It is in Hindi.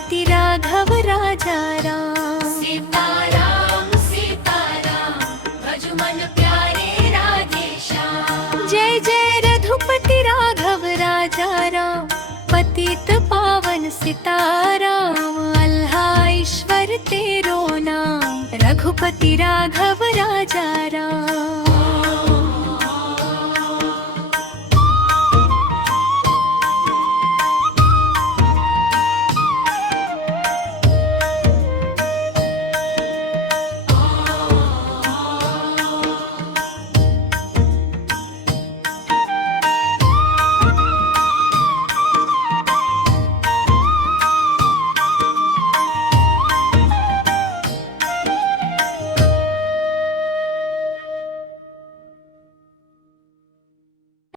रघुपति राघव राजा राम। सीताराम सीताराम भजु मन प्यारे राधे श्याम। जय जय रघुपति राघव राजा राम, पतित पावन सीताराम। अल्लाह ईश्वर तेरो नाम, रघुपति राघव राजा राम।